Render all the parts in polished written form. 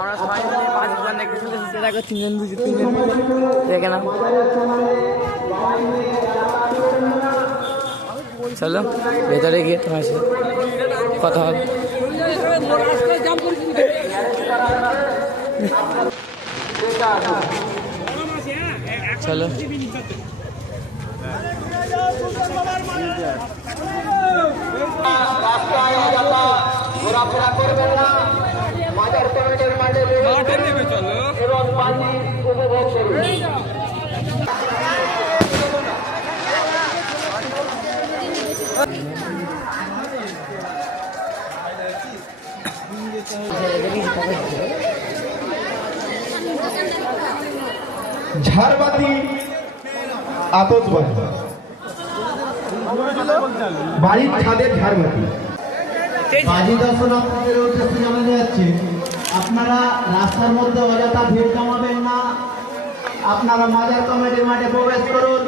আমরা সবাই মিলে 5 জন দেখতে চলে এসেছি। দেখো 3 জন বুঝি 3 জন মিলে দেখে না। চলো ভেতরে গিয়ে তোমার সাথে কথা হবে। চলো ঘোরাফেরা করবেন না, মাজার কমিটির মাঠে এবং পানি উপভোগ করুন। ঝাড়বাতি আতশবাজি বাড়ির ছাদের ঝাড়বাতি বাজি দর্শনার্থীদের উদ্দেশ্যে জানানো যাচ্ছে, আপনারা রাস্তার মধ্যে অযথা ভিড় জমাবেন না। আপনারা মাজার কমিটির মাঠে প্রবেশ করুন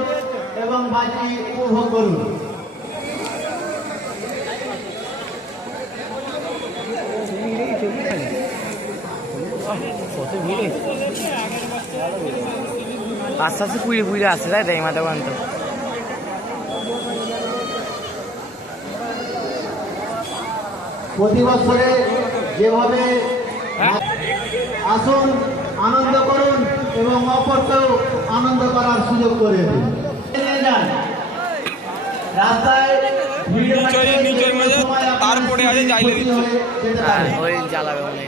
এবং বাজি উপভোগ করুন। আস্তে আস্তে পুড়ে পুড়ে আসছে, তাই তাই মাথা বান্ত। প্রতি বছরে যেভাবে আসুন, আনন্দ করুন এবং অপরকেও আনন্দ করার সুযোগ করে দিন। রাস্তায় তারপরে আছে যাইলে ওই জ্বালাবে মনে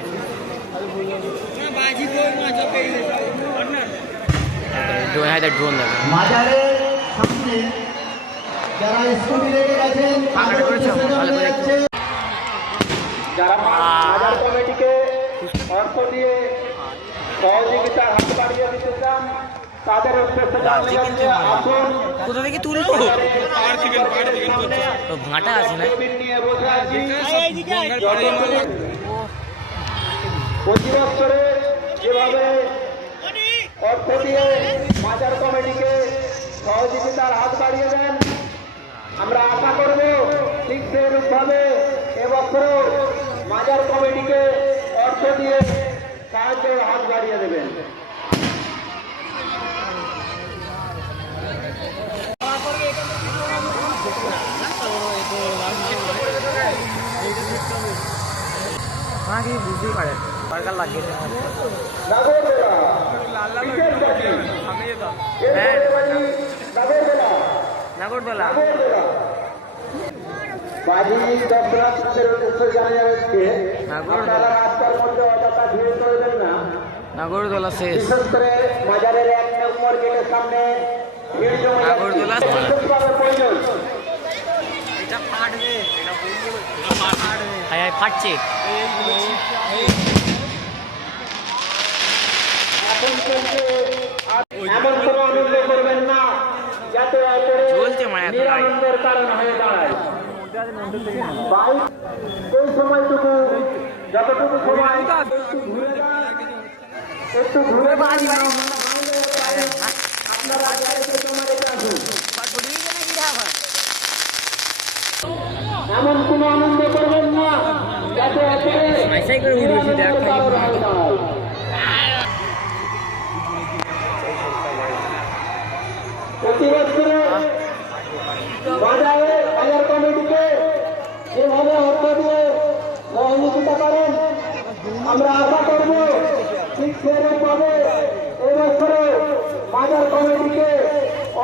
ড্রোন দেবে। মাজারের সামনে যারা স্কুটি রেখে গেছেন যারা মাজার কমিটিকে অর্থ দিয়ে সহযোগিতার হাত বাড়িয়ে দিতে চান, তাদের উদ্দেশ্যে আসুন। কোথা থেকে তুলবো? ভাঁটা আছে না? প্রতি বছরে যেভাবে অর্থ দিয়ে মাজার কমিটিকে সহযোগিতার হাত বাড়িয়ে দেন, আমরা আশা করব ঠিক সেইরূপভাবে এবছরও মাজার কমিটিকে অর্থ দিয়ে সাহায্যের হাত বাড়িয়ে দেবেন। বুঝতেই পারে সরকার লাগিয়েছে নাগরদোলা। বাজি দর্শনার্থীদের উদ্দেশ্যে জানা যাচ্ছে, আপনারা রাস্তার মধ্যে অযথা ভিড় করবেন না। নাগরদোলা শেষ। বিশেষ করে বাজারের 1 নম্বর গেটের সামনে ভিড় জমে নাগরদোলা প্রয়োজন। এটা ফাটবে, এটা ফাটছে। এমন কোনো আনন্দ করবেন না যাতে চলছে মানে আনন্দের কারণ হয়ে দাঁড়ায়। এই সময়টুকু যতটুকু সময় একটু ঘুরে আপনারা এমন কোনো আনন্দ করবেন না যাতে প্রতি বছরে বাজার কমিটিকে যেভাবে অর্থ দিয়ে সহযোগিতা করেন, আমরা আশা করব ঠিক সেরকমভাবে এবছরে বাজার কমিটিকে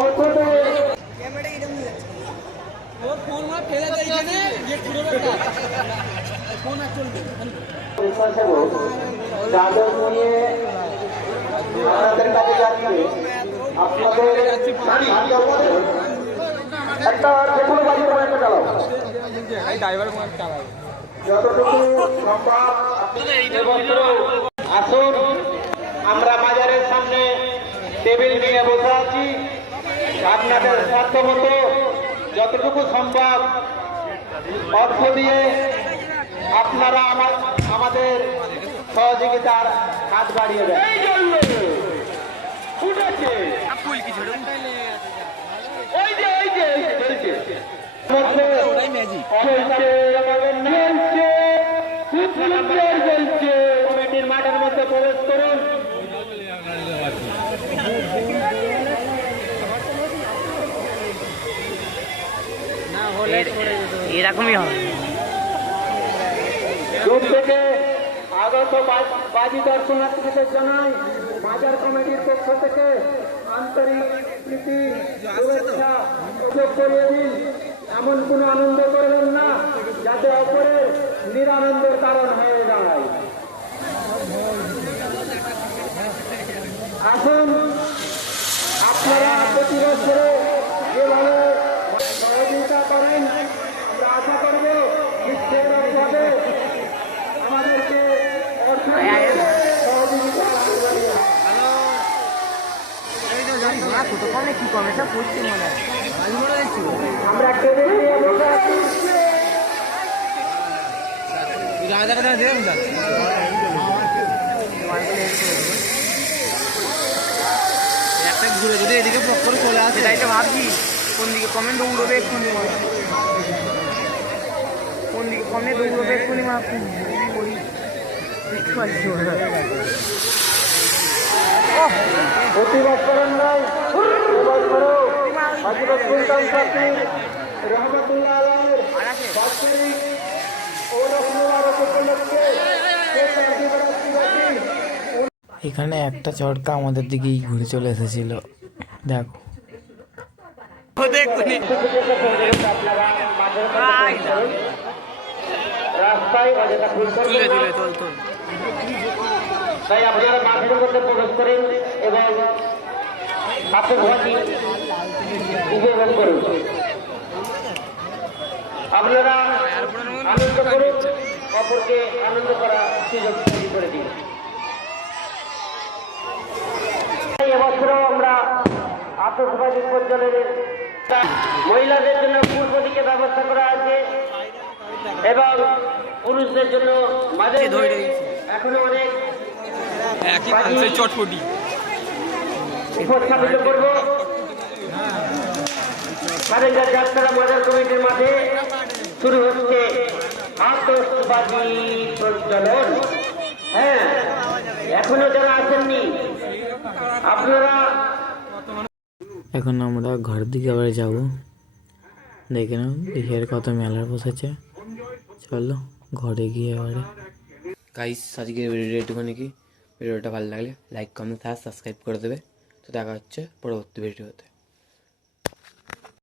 অর্থ দিয়ে যাদের নিয়ে আপনাদের কাছে যাচ্ছে, আপনাদের একটা যে কোনো গাড়ি তোমার একটা চালাও, যতটুকু সম্ভব আসুন। আমরা বাজারের সামনে টেবিল নিয়ে বসে আছি, আপনাদের সাধ্য মতো যতটুকু সম্ভব অর্থ দিয়ে আপনারা আমাদের সহযোগিতার হাত বাড়িয়ে দেন। কমিটির মাঠের মধ্যে প্রবেশ করুন। এরকমই হবে। দূর থেকে আগত বাজি দর্শনার্থীদের জানাই বাজার কমিটির পক্ষ থেকে আন্তরিক প্রীতি শুভেচ্ছা উপভোগ করিয়ে দিন। এমন কোনো আনন্দ করবেন না যাতে অপরের নিরানন্দের কারণ হয়ে যায়। আসুন, আপনারা প্রতি বছরে যেভাবে সহযোগিতা করেন আমরা আশা করব নিশ্চয়ভাবে আমাদেরকে অর্থনৈতিক সহযোগিতা করবেন। কি কমে সব পড়ছে মনে হয়। আমরা টেবিল নিয়ে বসে আছি। একটা ঘুরে যদি এদিকে পক করে চলে আসে, তাই তো ভাবছি কোন দিকে কমে দৌড়বে এক্ষুনি, কোন দিকে কমে দৌড়বে এক্ষুনি ভাবছি। প্রতি বছরের নয়, এবছরও হযরত সুলতান ফকির রহমাতুল্লাহ আলাইহির বাৎসরিক ওরস মুবারক উপলক্ষে এখানে একটা চড়কা আমাদের দিকেই ঘুরে চলে এসেছিল, দেখো। রাস্তায় অযথা ভুল করবেন না। তাই আপনারা মাঠের মধ্যে প্রবেশ করেন এবং আতশবাজি উপভোগ করুন। আপনারা আনন্দ করুন, অপরকে আনন্দ করার সুযোগ তৈরি করে দিন। এবছরও আমরা আতশবাজি প্রজ্বলনের মহিলাদের জন্য পূর্ব দিকে ব্যবস্থা করা আছে এবং পুরুষদের জন্য মাঝে এখনো অনেক চটপটি উপস্থাপিত করব। স্বাধীনতার যাত্রা বাজার কমিটির মাঠে শুরু হচ্ছে আতশবাজি প্রজ্বলন। হ্যাঁ, এখনো যারা আসেননি আপনারা। এখন আমরা ঘরের দিকে আবার যাব, দেখে নাও দেখি আর কত মেলার বসেছে। চলো ঘরে গিয়ে এবারে। গাইস আজকের ভিডিওটা একটুখানি কি, ভিডিওটা ভালো লাগলে লাইক কমেন্ট আর সাবস্ক্রাইব করে দেবে। তো দেখা হচ্ছে পরবর্তী ভিডিওতে।